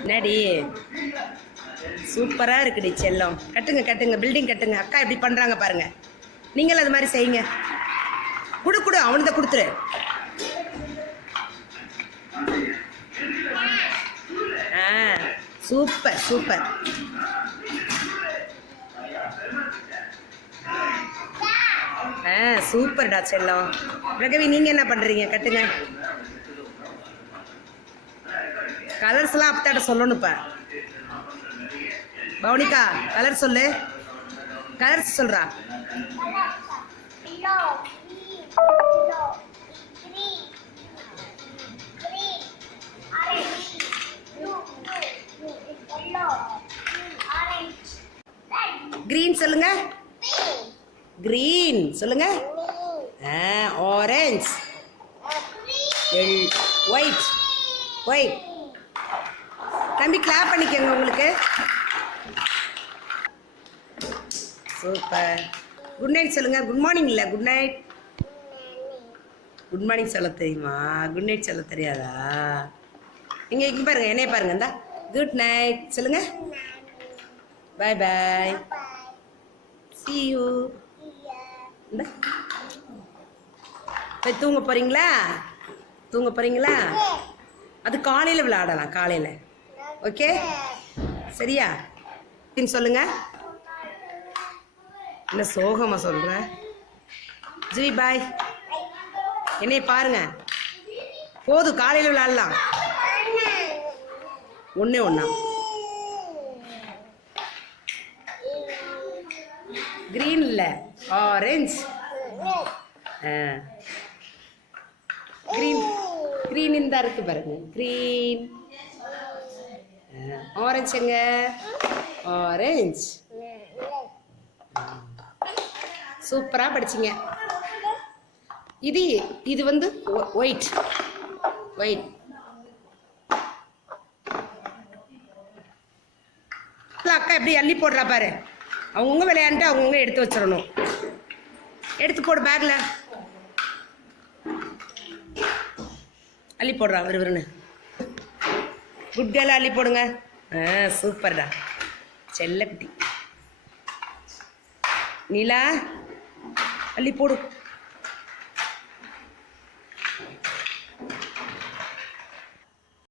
என்னடி? சூப்பராக இருக்குடி செல்லம். கட்டுங்க கட்டுங்க பில்டிங் கட்டுங்க. அக்கா எப்படி பண்ணுறாங்க பாருங்க. நீங்களும் அது மாதிரி செய்யுங்க. கொடு கொடு அவனுக்கு கொடுத்துரு. ஆ சூப்பர் சூப்பர். ஆ சூப்பர்டா செல்லம். ரகவி நீங்கள் என்ன பண்ணுறீங்க கட்டுங்க. கலர்ஸ்லாம் அப்தாட்ட சொல்லணும் இப்போ பவுனிகா கலர் சொல்லு கலர்ஸ் சொல்கிறா கிரீன் சொல்லுங்க கிரீன் சொல்லுங்க ஆரஞ்ச் ஒயிட் ஒயிட் தம்பி கிளாப் பண்ணிக்கோங்க உங்களுக்கு. சூப்பர். குட் நைட் சொல்லுங்க. குட் மார்னிங் இல்லை. குட் நைட் குட் மார்னிங் சொல்ல தெரியுமா? குட் நைட் சொல்ல தெரியாதா? நீங்கள் இங்கே பாருங்க. என்னைய பாருங்க. இந்தா. குட் நைட் சொல்லுங்க. பாய் பை சி யூ இந்த. போய் தூங்க போறீங்களா? தூங்க போறீங்களா? அது காலையில் விளையாடலாம் காலையில். ஓகே சரியா? அப்படின்னு சொல்லுங்க. என்ன சோகமா சொல்ற? ஜி பாய் என்னை பாருங்க. போதும் காலையில் விளையாடலாம். ஒண்ணே ஒன்றா கிரீன் இல்லை. ஆரஞ்ச் கிரீன் கிரீன் இந்த இருக்கு பாருங்க. கிரீன் ஆரஞ்சுங்க ஆரஞ்ச் சூப்பரா படிச்சிங்க. இது இது வந்து ஒயிட் ஒயிட் அக்கா எப்படி அள்ளி போடுறா பாரு. அவங்கவுங்க விளையாண்டு அவங்கவுங்க எடுத்து வச்சிடணும். எடுத்து போடு பேக்கில் அள்ளி போடுறா விறுவிறுன்னு குட் கேர்ல அள்ளி போடுங்க. ஆ சூப்பர்டா செல்லக்குட்டி. நீலா அள்ளி போடு.